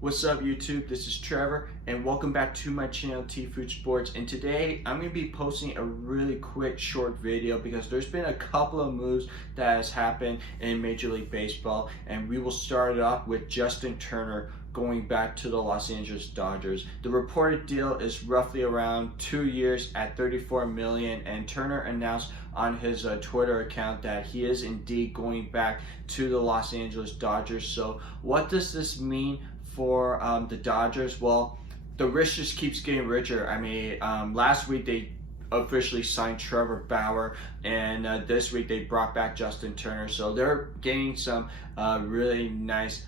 What's up YouTube? This is Trevor and welcome back to my channel T-Fuj Sports, and today I'm going to be posting a really quick short video because there's been a couple of moves that has happened in Major League Baseball, and we will start it off with Justin Turner going back to the Los Angeles Dodgers. The reported deal is roughly around 2 years at $34 million, and Turner announced on his Twitter account that he is indeed going back to the Los Angeles Dodgers. So what does this mean for the Dodgers? Well, the risk just keeps getting richer. I mean, last week they officially signed Trevor Bauer, and this week they brought back Justin Turner. So they're getting some really nice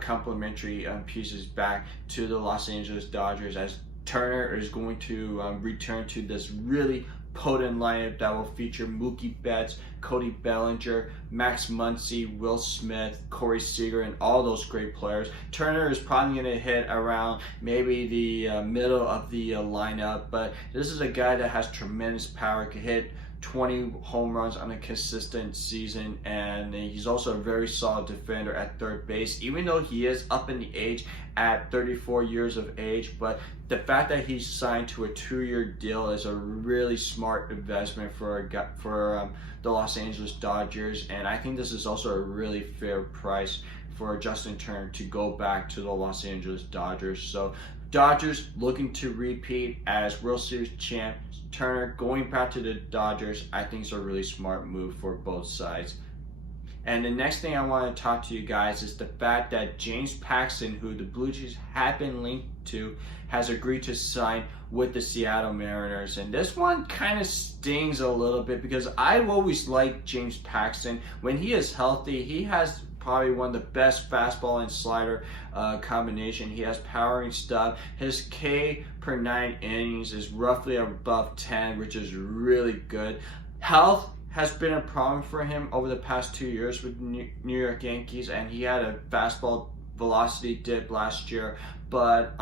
complimentary pieces back to the Los Angeles Dodgers, as Turner is going to return to this really potent lineup that will feature Mookie Betts, Cody Bellinger, Max Muncy, Will Smith, Corey Seager, and all those great players. Turner is probably going to hit around maybe the middle of the lineup, but this is a guy that has tremendous power, can hit 20 home runs on a consistent season, and he's also a very solid defender at third base, even though he is up in the age at 34 years of age. But the fact that he's signed to a 2-year deal is a really smart investment for the Los Angeles Dodgers, and I think this is also a really fair price for Justin Turner to go back to the Los Angeles Dodgers. So Dodgers looking to repeat as World Series champ. Turner going back to the Dodgers, I think is a really smart move for both sides. And the next thing I want to talk to you guys is the fact that James Paxton, who the Blue Jays have been linked to, has agreed to sign with the Seattle Mariners. And this one kind of stings a little bit because I've always liked James Paxton. When he is healthy, he has probably one of the best fastball and slider combination. He has power and stuff. His K per 9 innings is roughly above 10, which is really good. Health has been a problem for him over the past 2 years with New York Yankees, and he had a fastball velocity dip last year. But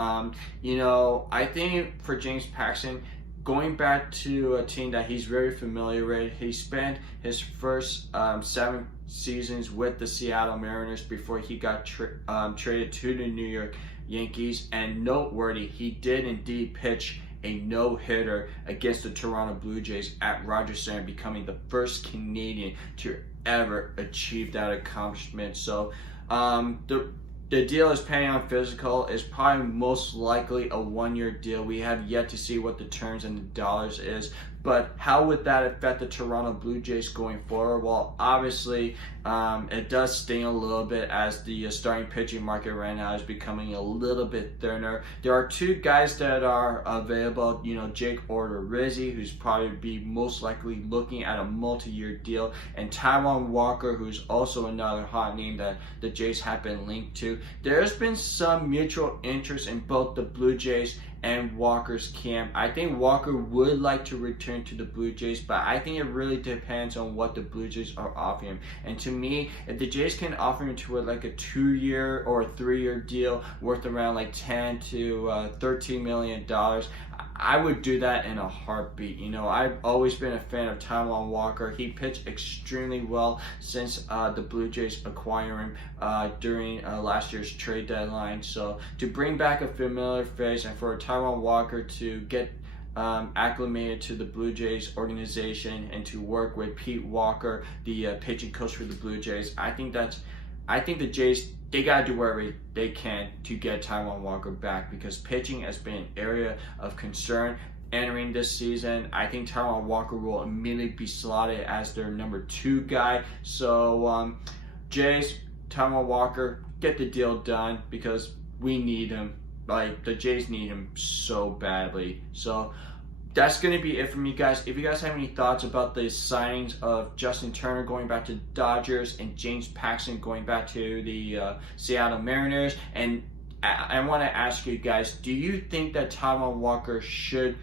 you know, I think for James Paxton, going back to a team that he's very familiar with, he spent his first 7 seasons with the Seattle Mariners before he got traded to the New York Yankees. And noteworthy, he did indeed pitch a no-hitter against the Toronto Blue Jays at Rogers Center, becoming the first Canadian to ever achieve that accomplishment. So the deal is pending on physical. Is probably most likely a 1-year deal. We have yet to see what the terms and the dollars is. But how would that affect the Toronto Blue Jays going forward? Well, obviously, it does sting a little bit as the starting pitching market right now is becoming a little bit thinner. There are 2 guys that are available, you know, Jake Odorizzi, who's probably be most likely looking at a multi-year deal, and Taijaun Walker, who's also another hot name that the Jays have been linked to. There's been some mutual interest in both the Blue Jays and Walker's camp. I think Walker would like to return to the Blue Jays, but I think it really depends on what the Blue Jays are offering him. And to me, if the Jays can offer him to like a 2-year or a 3-year deal worth around like $10 to $13 million, I would do that in a heartbeat. You know, I've always been a fan of Taijaun Walker. He pitched extremely well since the Blue Jays acquired him during last year's trade deadline. So to bring back a familiar face and for Taijaun Walker to get acclimated to the Blue Jays organization and to work with Pete Walker, the pitching coach for the Blue Jays, I think the Jays, they gotta do whatever they can to get Taijaun Walker back, because pitching has been an area of concern entering this season. I think Taijaun Walker will immediately be slotted as their number 2 guy. So Jays, Taijaun Walker, get the deal done because we need him. Like, the Jays need him so badly. So that's going to be it from you guys. If you guys have any thoughts about the signings of Justin Turner going back to Dodgers and James Paxton going back to the Seattle Mariners, and I want to ask you guys, do you think that Taijaun Walker should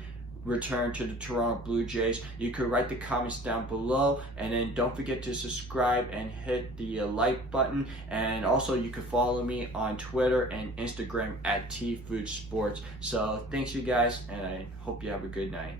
return to the Toronto Blue Jays? You could write the comments down below, and then don't forget to subscribe and hit the like button. And also you can follow me on Twitter and Instagram at T-Fuj Sports. So thanks you guys, and I hope you have a good night.